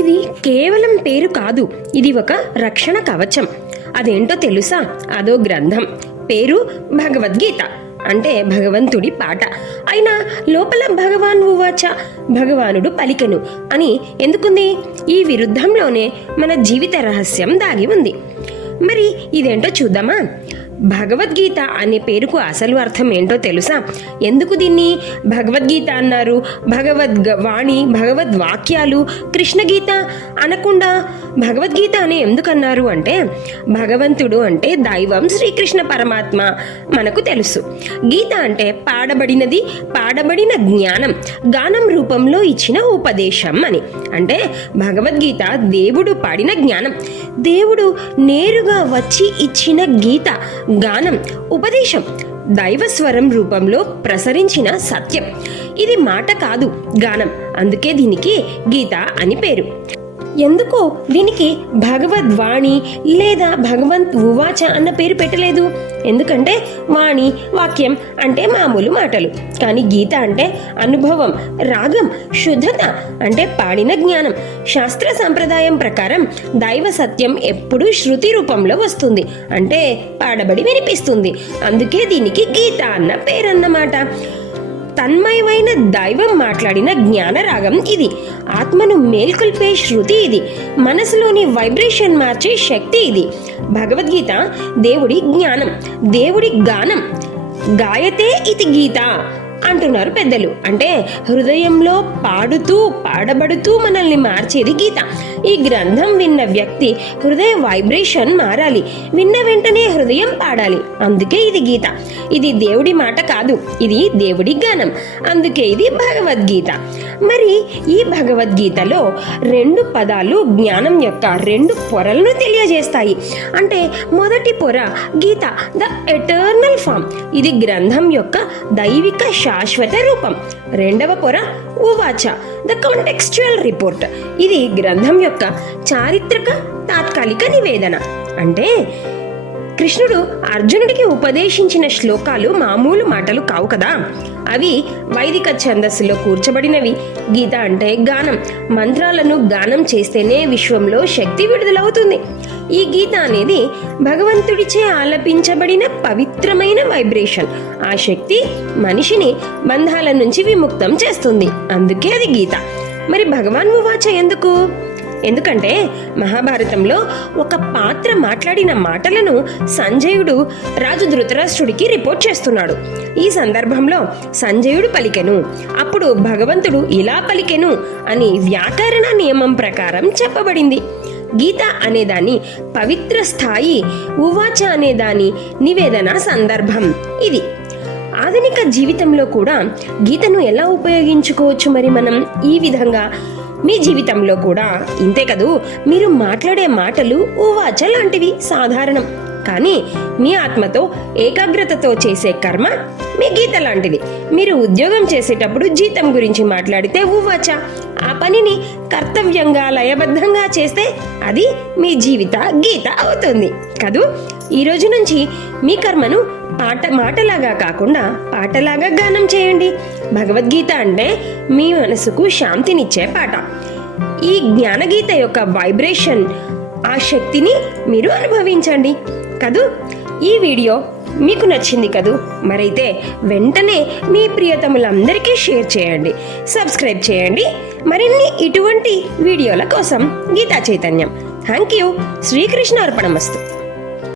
ఇది కేవలం పేరు కాదు, ఇది ఒక రక్షణ కవచం. అదేంటో తెలుసా? అదో గ్రంథం. పేరు భగవద్గీత, అంటే భగవంతుడి పాట. అయినా లోపల భగవాన్ ఉవాచ, భగవానుడు పలికెను అని ఎందుకుంది? ఈ విరుద్ధంలోనే మన జీవిత రహస్యం దాగి ఉంది. మరి ఇదేంటో చూద్దామా? భగవద్గీత అనే పేరుకు అసలు అర్థం ఏంటో తెలుసా? ఎందుకు దీన్ని భగవద్గీత అన్నారు? భగవద్వాణి, భగవద్వాక్యాలు, కృష్ణగీత అనకుండా భగవద్గీత అని ఎందుకన్నారు అంటే, భగవంతుడు అంటే దైవం శ్రీకృష్ణ పరమాత్మ మనకు తెలుసు. గీత అంటే పాడబడినది, పాడబడిన జ్ఞానం, గానం రూపంలో ఇచ్చిన ఉపదేశం అని. అంటే భగవద్గీత దేవుడు పాడిన జ్ఞానం, దేవుడు నేరుగా వచ్చి ఇచ్చిన గీత, గానం, ఉపదేశం, దైవస్వరం రూపంలో ప్రసరించిన సత్యం. ఇది మాట కాదు, గానం. అందుకే దీనికి గీత అని పేరు. ఎందుకో దీనికి భగవద్వాణి లేదా భగవంత్ ఉవాచ అన్న పేరు పెట్టలేదు. ఎందుకంటే వాణి, వాక్యం అంటే మామూలు మాటలు, కానీ గీత అంటే అనుభవం, రాగం, శుద్ధత, అంటే పాడిన జ్ఞానం. శాస్త్ర సంప్రదాయం ప్రకారం దైవ సత్యం ఎప్పుడూ శృతి రూపంలో వస్తుంది, అంటే పాడబడి వినిపిస్తుంది. అందుకే దీనికి గీత అన్న పేరన్నమాట. తన్మయమైన దైవం మాట్లాడిన జ్ఞానరాగం ఇది. ఆత్మను మేల్కొల్పే శృతి ఇది. మనసులోని వైబ్రేషన్ మార్చే శక్తి ఇది. భగవద్గీత దేవుడి జ్ఞానం, దేవుడి గానం. గాయతే ఇది గీత అంటున్నారు పెద్దలు. అంటే హృదయంలో పాడుతూ పాడబడుతూ మనల్ని మార్చేది గీత. ఈ గ్రంథం విన్న వ్యక్తి హృదయ వైబ్రేషన్ మారాలి, విన్న వెంటనే హృదయం పాడాలి. అందుకే ఇది గీత. ఇది దేవుడి మాట కాదు, ఇది దేవుడి గానం. అందుకే ఇది భగవద్గీత. మరి ఈ భగవద్గీతలో 2 పదాలు జ్ఞానం యొక్క 2 పొరలను తెలియజేస్తాయి. అంటే మొదటి పొర గీత, ద ఎటర్నల్ ఫామ్. ఇది గ్రంథం యొక్క దైవిక శాశ్వత రూపం. రెండవ పొర ఉవాచ, ద కాంటెక్స్చువల్ రిపోర్ట్. ఇది గ్రంథం యొక్క చారిత్రక తాత్కాలిక నివేదన. అంటే కృష్ణుడు అర్జునుడికి ఉపదేశించిన శ్లోకాలు మామూలు మాటలు కావు కదా, అవి వైదిక ఛందస్సులో కూర్చబడినవి. గీత అంటే గానం. మంత్రాలను గానం చేస్తేనే విశ్వంలో శక్తి విడుదలవుతుంది. ఈ గీత అనేది భగవంతుడిచే ఆలపించబడిన పవిత్రమైన వైబ్రేషన్. ఆ శక్తి మనిషిని బంధాల నుంచి విముక్తం చేస్తుంది. అందుకే అది గీత. మరి భగవాన్ ఉవాచ ఎందుకు? ఎందుకంటే మహాభారతంలో ఒక పాత్ర మాట్లాడిన మాటలను సంజయుడు రాజు ధృతరాష్ట్రుడికి రిపోర్ట్ చేస్తున్నాడు. ఈ సందర్భంలో సంజయుడు పలికెను, అప్పుడు భగవంతుడు ఇలా పలికెను అని వ్యాకరణ నియమం ప్రకారం చెప్పబడింది. గీత అనేదాని పవిత్ర స్థాయి, ఉవాచ అనేదాని నివేదన సందర్భం ఇది. ఆధునిక జీవితంలో కూడా గీతను ఎలా ఉపయోగించుకోవచ్చు? మరి మనం ఈ విధంగా మీ జీవితంలో కూడా ఇంతే కదూ. మీరు మాట్లాడే మాటలు ఉవాచ లాంటివి, సాధారణం. కానీ మీ ఆత్మతో ఏకాగ్రతతో చేసే కర్మ మీ గీత లాంటిది. మీరు ఉద్యోగం చేసేటప్పుడు జీతం గురించి మాట్లాడితే ఉవాచ. ఆ పనిని కర్తవ్యంగా లయబద్ధంగా చేస్తే అది మీ జీవిత గీత అవుతుంది కదూ. ఈ రోజు నుంచి మీ కర్మను మాటలాగా కాకుండా పాటలాగా గానం చేయండి. భగవద్గీత అంటే మీ మనసుకు శాంతినిచ్చే పాట. ఈ జ్ఞానగీత యొక్క వైబ్రేషన్, ఆ శక్తిని మీరు అనుభవించండి కదూ. ఈ వీడియో మీకు నచ్చింది కదూ? మరైతే వెంటనే మీ ప్రియతములందరికీ షేర్ చేయండి, సబ్స్క్రైబ్ చేయండి. మరిన్ని ఇటువంటి వీడియోల కోసం గీతా చైతన్యం. Thank you. శ్రీకృష్ణ అర్పణమస్తు.